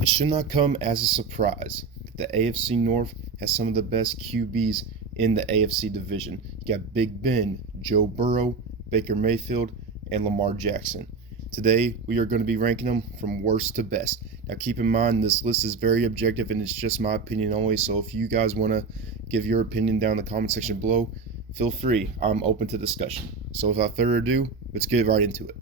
It should not come as a surprise that the AFC North has some of the best QBs in the AFC division. You got Big Ben, Joe Burrow, Baker Mayfield, and Lamar Jackson. Today, we are going to be ranking them from worst to best. Now, keep in mind, this list is very objective and it's just my opinion only, so if you guys want to give your opinion down in the comment section below, feel free. I'm open to discussion. So without further ado, let's get right into it.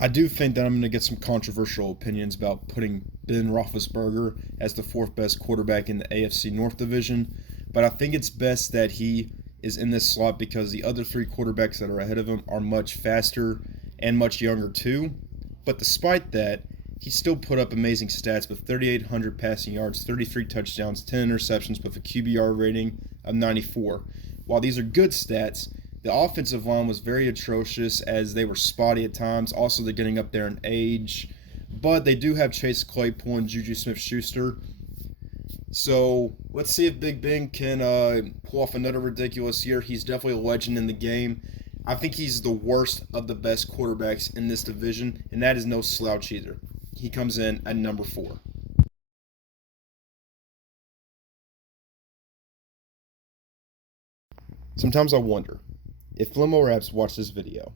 I do think that I'm going to get some controversial opinions about putting Ben Roethlisberger as the fourth best quarterback in the AFC North division, but I think it's best that he is in this slot because the other three quarterbacks that are ahead of him are much faster and much younger too. But despite that, he still put up amazing stats with 3,800 passing yards, 33 touchdowns, 10 interceptions with a QBR rating of 94. While these are good stats, the offensive line was very atrocious as they were spotty at times. Also, they're getting up there in age. But they do have Chase Claypool and Juju Smith-Schuster. So let's see if Big Ben can pull off another ridiculous year. He's definitely a legend in the game. I think he's the worst of the best quarterbacks in this division, and that is no slouch either. He comes in at number 4. Sometimes I wonder, if Limo Raps watched this video,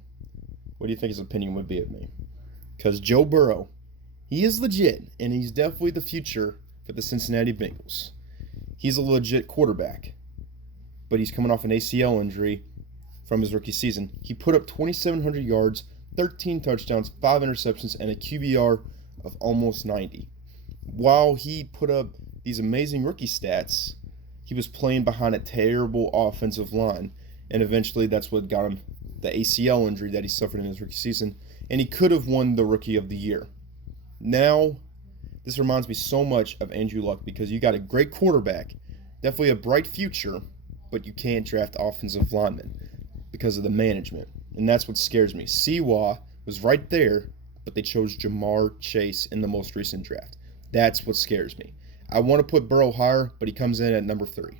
what do you think his opinion would be of me? Because Joe Burrow, he is legit, and he's definitely the future for the Cincinnati Bengals. He's a legit quarterback, but he's coming off an ACL injury from his rookie season. He put up 2,700 yards, 13 touchdowns, 5 interceptions, and a QBR of almost 90. While he put up these amazing rookie stats, he was playing behind a terrible offensive line. And eventually that's what got him the ACL injury that he suffered in his rookie season. And he could have won the Rookie of the Year. Now, this reminds me so much of Andrew Luck because you got a great quarterback, definitely a bright future, but you can't draft offensive linemen because of the management. And that's what scares me. Siwa was right there, but they chose Jamar Chase in the most recent draft. That's what scares me. I want to put Burrow higher, but he comes in at number 3.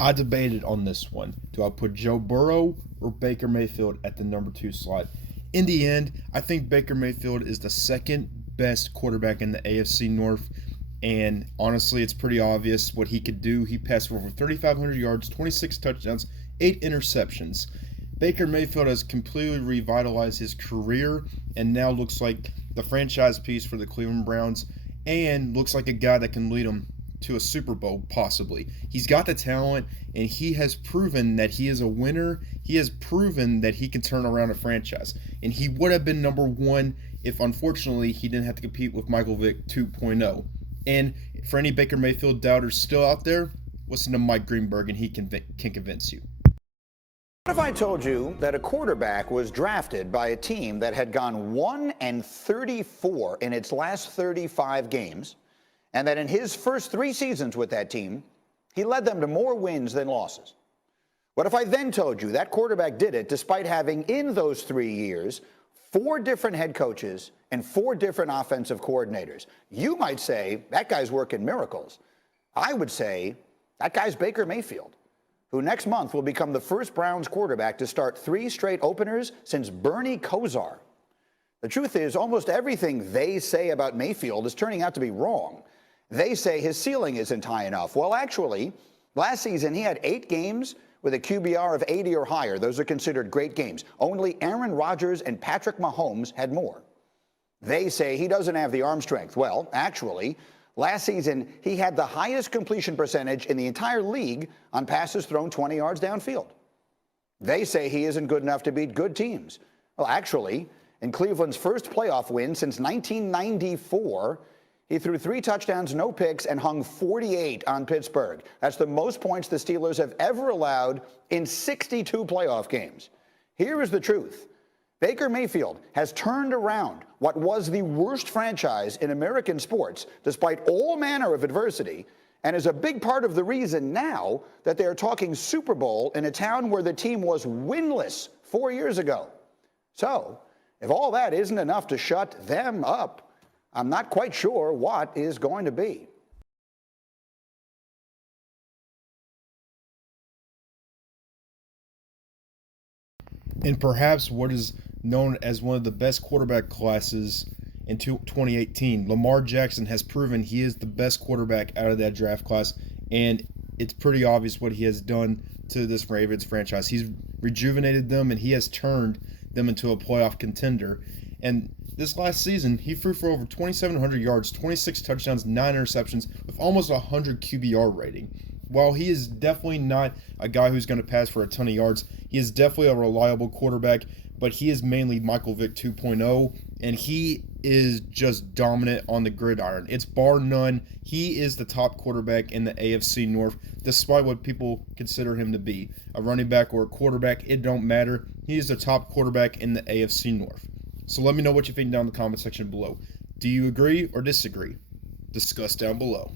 I debated on this one. Do I put Joe Burrow or Baker Mayfield at the number 2 slot? In the end, I think Baker Mayfield is the second best quarterback in the AFC North. And honestly, it's pretty obvious what he could do. He passed for over 3,500 yards, 26 touchdowns, 8 interceptions. Baker Mayfield has completely revitalized his career and now looks like the franchise piece for the Cleveland Browns and looks like a guy that can lead them to a Super Bowl, possibly. He's got the talent, and he has proven that he is a winner. He has proven that he can turn around a franchise. And he would have been number 1 if, unfortunately, he didn't have to compete with Michael Vick 2.0. And for any Baker Mayfield doubters still out there, listen to Mike Greenberg, and he can convince you. What if I told you that a quarterback was drafted by a team that had gone 1-34 in its last 35 games, and that in his first 3 seasons with that team, he led them to more wins than losses? What if I then told you that quarterback did it despite having in those 3 years 4 different head coaches and 4 different offensive coordinators? You might say, that guy's working miracles. I would say, that guy's Baker Mayfield, who next month will become the first Browns quarterback to start 3 straight openers since Bernie Kosar. The truth is, almost everything they say about Mayfield is turning out to be wrong. They say his ceiling isn't high enough. Well, actually, last season he had 8 games with a QBR of 80 or higher. Those are considered great games. Only Aaron Rodgers and Patrick Mahomes had more. They say he doesn't have the arm strength. Well, actually, last season he had the highest completion percentage in the entire league on passes thrown 20 yards downfield. They say he isn't good enough to beat good teams. Well, actually, in Cleveland's first playoff win since 1994, he threw 3 touchdowns, no picks, and hung 48 on Pittsburgh. That's the most points the Steelers have ever allowed in 62 playoff games. Here is the truth. Baker Mayfield has turned around what was the worst franchise in American sports, despite all manner of adversity, and is a big part of the reason now that they are talking Super Bowl in a town where the team was winless 4 years ago. So, if all that isn't enough to shut them up, I'm not quite sure what is going to be. in perhaps what is known as one of the best quarterback classes in 2018. Lamar Jackson has proven he is the best quarterback out of that draft class, and it's pretty obvious what he has done to this Ravens franchise. He's rejuvenated them, and he has turned them into a playoff contender. And this last season, he threw for over 2,700 yards, 26 touchdowns, 9 interceptions, with almost a 100 QBR rating. While he is definitely not a guy who's going to pass for a ton of yards, he is definitely a reliable quarterback, but he is mainly Michael Vick 2.0, and he is just dominant on the gridiron. It's bar none. He is the top quarterback in the AFC North, despite what people consider him to be. A running back or a quarterback, it don't matter. He is the top quarterback in the AFC North. So let me know what you think down in the comment section below. Do you agree or disagree? Discuss down below.